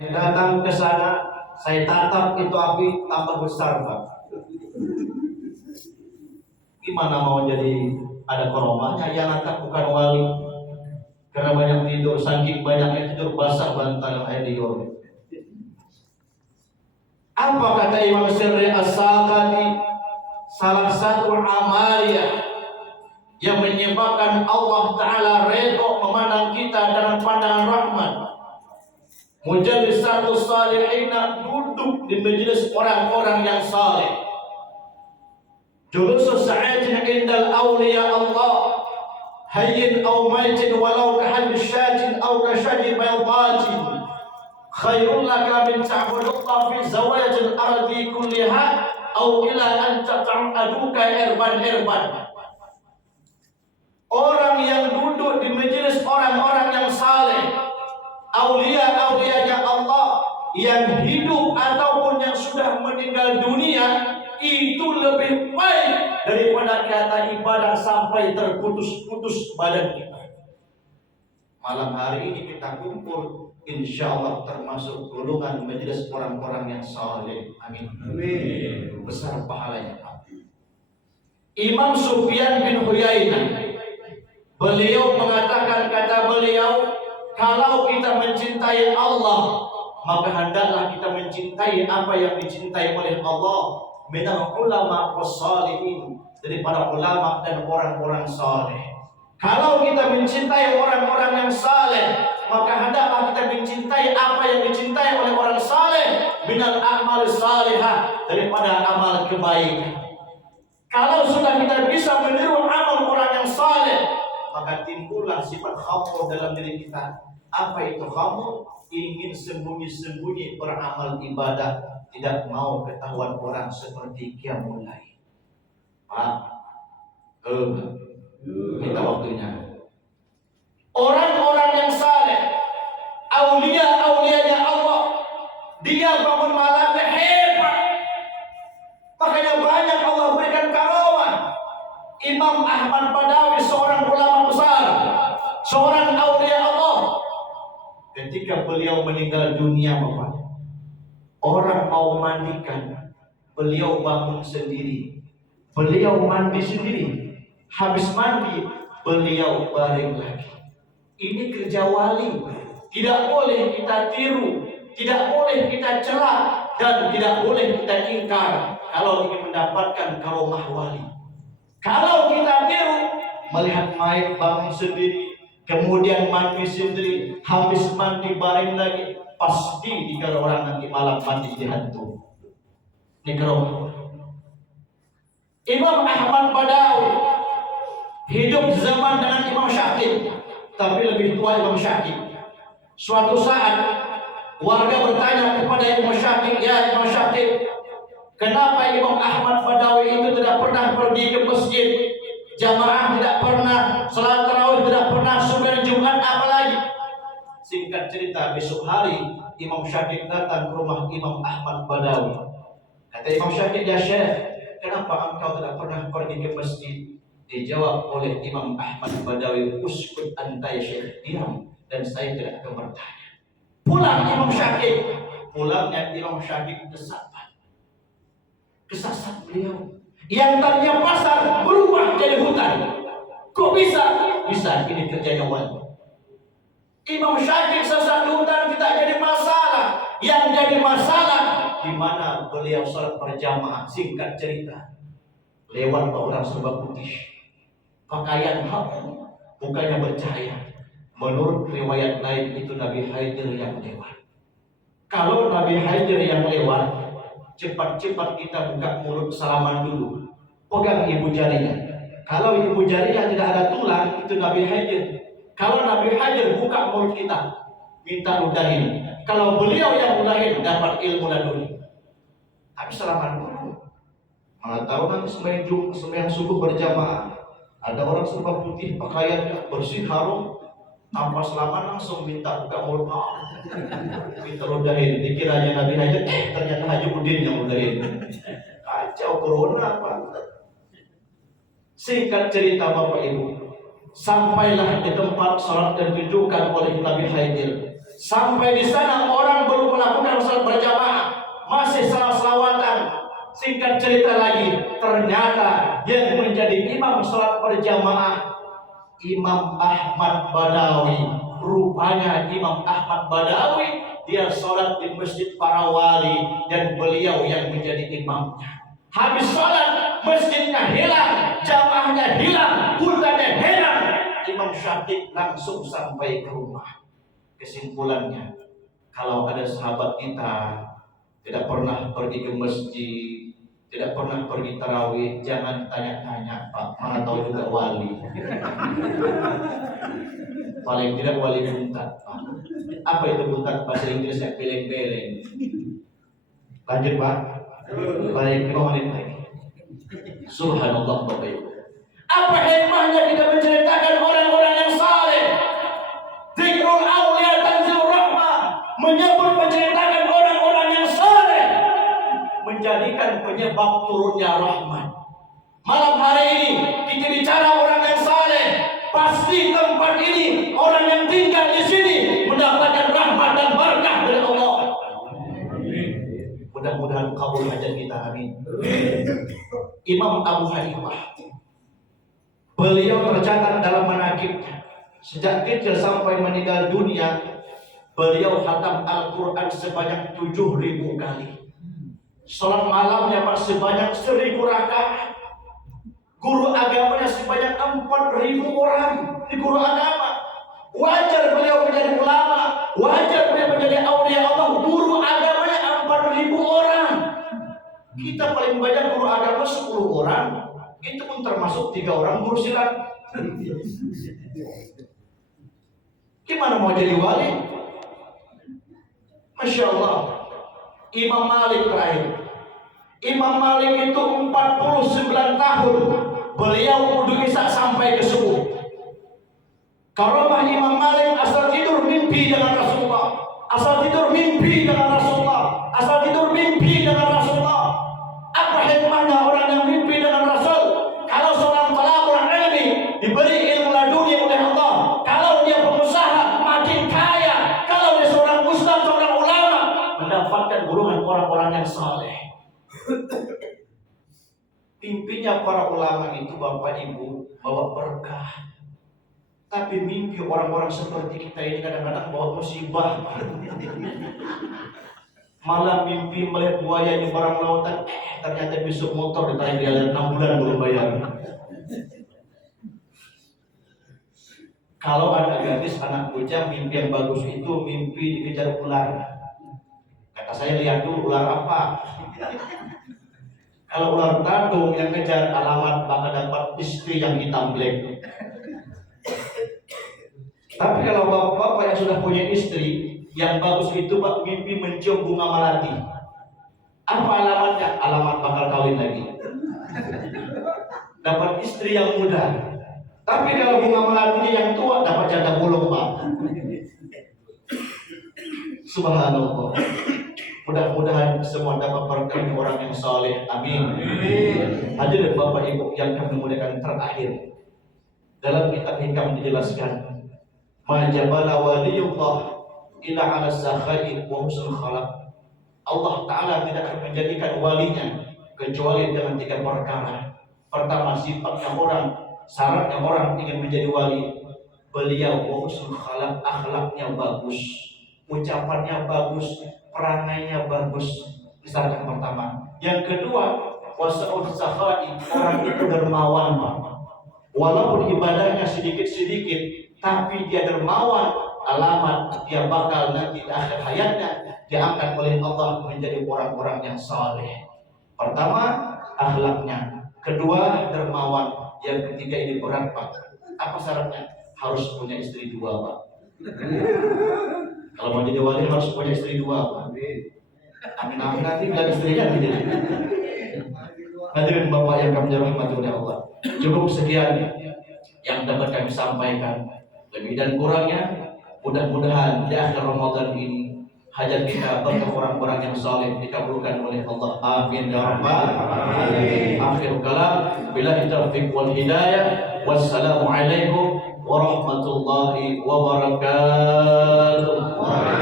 Datang ke sana, saya tatap itu api tambah besar, Pak. Gimana mau jadi ada koromanya? Yang angkat bukan wali, karena banyak tidur, saking banyaknya tidur basah bantal air tidur. Apa kata Imam Sirri As-Saqati? Salah satu amalia yang menyebabkan Allah Ta'ala redha memandang kita dengan pandangan rahmat, Mujalisatus salihina, duduk di majelis orang-orang yang saleh. Julusus sa'atin indal awliya Allah, hayyin aw maitin walau kahadis syatin aw kasyadi baydatin, khairul laka min ta'budullah fi zawajil ardi kulliha aw ila an tata'aduka irban-irban. Orang yang duduk di majelis orang-orang yang saleh, aulia-aulianya Allah yang hidup ataupun yang sudah meninggal dunia, itu lebih baik daripada kata ibadah sampai terputus-putus badan kita. Malam hari ini kita kumpul, insya Allah termasuk golongan majelis orang-orang yang saleh. Amin. Amin. Besar pahalanya. Imam Sufyan bin Uyainah, beliau mengatakan, kata beliau, kalau kita mencintai Allah, maka hendaklah kita mencintai apa yang dicintai oleh Allah, minal ulama wassalihin, dari para ulama dan orang-orang saleh. Kalau kita mencintai orang-orang yang saleh, maka hendaklah kita mencintai apa yang dicintai oleh orang saleh, minal amal salihah, daripada amal kebaikan. Kalau sudah kita bisa meniru amal orang yang saleh, maka timbullah sifat khamur dalam diri kita. Apa itu khamur? Ingin sembunyi-sembunyi beramal ibadah, tidak mau ketahuan orang, seperti qiyamul lail. Kita waktunya. Orang-orang yang saleh, aulia-aulianya Allah, dia bangun malamnya hebat. Makanya banyak Allah berikan karamah. Imam Ahmad Badawi, seorang ulama besar, seorang aulia Allah, ketika beliau meninggal dunia, Bapak, orang mau mandikan, beliau bangun sendiri, beliau mandi sendiri, habis mandi beliau baring lagi. Ini kerja wali, tidak boleh kita tiru, tidak boleh kita celah, dan tidak boleh kita ingkar kalau ingin mendapatkan karomah wali. Kalau kita tiru, melihat mayat bangun sendiri, kemudian mandi sendiri, habis mandi baring lagi, pasti dikira orang nanti malam mandi dihantu. Ini karomah. Imam Ahmad Badawi hidup zaman dengan Imam Syafi'i, tapi lebih tua Imam Syafi'i. Suatu saat warga bertanya kepada Imam Syafi'i, ya Imam Syafi'i, kenapa Imam Ahmad Badawi itu tidak pernah pergi ke masjid jamaah, tidak pernah salat tarawih, tidak pernah sunat Jumat, apalagi? Singkat cerita, besok hari Imam Syafi'i datang ke rumah Imam Ahmad Badawi. Kata Imam Syafi'i, ya Syekh, kenapa engkau tidak pernah pergi ke masjid? Dijawab oleh Imam Ahmad Badawi, uskut anta ya Syekh, diam, dan saya tidak akan bertanya. Pulang Imam Syafi'i, pulangnya Imam Syafi'i kesasar beliau. Yang tadinya pasar berubah jadi hutan. Kok bisa? Bisa, ini kerjanya wali. Imam Syafi'i sesat di hutan tidak jadi masalah. Yang jadi masalah di mana beliau salat berjamaah. Singkat cerita, lewat orang serba putih, pakaian harum, bukannya bercahaya. Menurut riwayat lain itu Nabi Haidir yang lewat. Kalau Nabi Haidir yang lewat, cepat-cepat kita buka mulut, salaman dulu, pegang ibu jarinya. Kalau ibu jarinya tidak ada tulang, itu Nabi Haidir. Kalau Nabi Haidir buka mulut kita, minta ludahin. Kalau beliau yang ludahin, dapat ilmu laduni. Tapi salaman dulu. Mana tahu nanti sembahyang subuh berjamaah, ada orang serba putih, pakaiannya bersih harum, tanpa salaman langsung minta buka mulut. Minta ludahin, dikiranya Nabi Haidir, ternyata Haji Udin yang ludahin. Kacau, corona apa? Singkat cerita Bapak Ibu, sampailah di tempat salat yang ditunjukkan oleh Nabi Haidir. Sampai di sana orang belum ternyata yang menjadi imam sholat berjamaah Imam Ahmad Badawi. Rupanya Imam Ahmad Badawi dia sholat di masjid para wali dan beliau yang menjadi imamnya. Habis sholat masjidnya hilang, jamaahnya hilang, hutannya hilang. Imam Syafi'i langsung sampai ke rumah. Kesimpulannya, kalau ada sahabat kita tidak pernah pergi ke masjid, tidak pernah pergi tarawih, jangan tanya-tanya, Pak, mana tahu juga wali. Paling tidak wali buntat, Pak. Apa itu buntat? Bahasa Inggrisnya beleng-beleng. Lanjut, Pak. Baik, 5 menit lagi. Subhanallah, Bapak Ibu. Apa hikmahnya kita menceritakan orang-orang yang saleh? Zikrul auliya tanzilur rahmah, menyebut menceritakan orang-orang yang saleh, menjadikan penyebab turunnya rahmat. Malam hari ini kita bicara orang yang saleh, pasti tempat ini orang yang tinggal di sini mendapatkan rahmat dan berkah dari Allah. Mudah-mudahan kabul hajat kita, amin. Imam Abu Hanifah, beliau tercatat dalam manaqibnya, sejak kecil sampai meninggal dunia, beliau khatam Al-Quran sebanyak 7.000 kali. Salat malamnya sebanyak 1.000 rakaat. Guru agamanya sebanyak 4.000 orang di guru agama. Wajar beliau menjadi ulama, wajar beliau menjadi aulia Allah. Guru agamanya 4.000 orang. Kita paling banyak guru agama 10 orang. Itu pun termasuk 3 orang guru silat. Gimana mau jadi wali? Masya Allah. Imam Malik terakhir. Imam Malik itu 49 tahun beliau wudu isya sampai ke subuh. Karomah Imam Malik asal tidur mimpi dengan Rasulullah, asal tidur mimpi dengan Rasulullah, asal tidur mimpi dengan Rasulullah. Apa hikmahnya orang yang mimpi dengan Rasul? Kalau seorang talabul ilmi diberi ilmu laduni oleh Allah, kalau dia pengusaha makin kaya, kalau dia seorang ustaz, seorang ulama mendapatkan golongan orang-orang yang saleh. Mimpinya para ulama itu Bapak Ibu bawa berkah. Tapi mimpi orang-orang seperti kita ini kadang-kadang bawa musibah. Malam mimpi melihat buaya di barang lautan, ternyata besok motor ditarik di air 6 bulan belum bayar. Kalau anak gadis, anak bocah, mimpi yang bagus itu mimpi dikejar ular. Kata saya, lihat dulu ular apa. Kalau ular tandung yang kejar, alamat bakal dapat istri yang hitam black. Tapi kalau bapak-bapak yang sudah punya istri, yang bagus itu Pak mimpi mencium bunga melati. Apa alamatnya? Alamat bakal kawin lagi. Dapat istri yang muda. Tapi kalau bunga melatinya yang tua, dapat janda bolong, Pak. Subhanallah. Mudah-mudahan semua dapat berkah orang yang saleh. Amin. Hadirin Bapak Ibu yang kami muliakan, terakhir dalam kitab Hikam dijelaskan, majabala waliyullah ila ala sakhai wa husnul khalaq. Allah Ta'ala tidak akan menjadikan walinya kecuali dengan 3 perkara. Pertama, sifatnya orang, syaratnya orang ingin menjadi wali, beliau wa husnul khalaq, akhlaknya bagus, ucapannya bagus, perangainya bagus. Syarat yang pertama. Yang kedua, wasa'ud sakhai, orang itu dermawan, Pak. Walaupun ibadahnya sedikit-sedikit, tapi dia dermawan. Alamat dia bakal nanti di akhir hayatnya diangkat oleh Allah menjadi orang-orang yang saleh. Pertama, akhlaknya. Kedua, dermawan. Yang ketiga ini berat, Pak. Apa syaratnya? Harus punya istri 2, Pak. Kalau mau jadi wali harus punya istri 2, Pak. Amin. Amin. Nanti bilang istrinya gitu. Hadirin Bapak yang kami rahmati oleh Allah. Cukup sekian yang dapat kami sampaikan. Lebih dan kurangnya, mudah-mudahan di akhir Ramadan ini hajat kita bagi orang-orang yang saleh dikabulkan oleh Allah. Amin ya rabbal alamin. Akhir kalam, billahi taufiq wal hidayah. Wassalamu alaikum warahmatullahi wabarakatuh.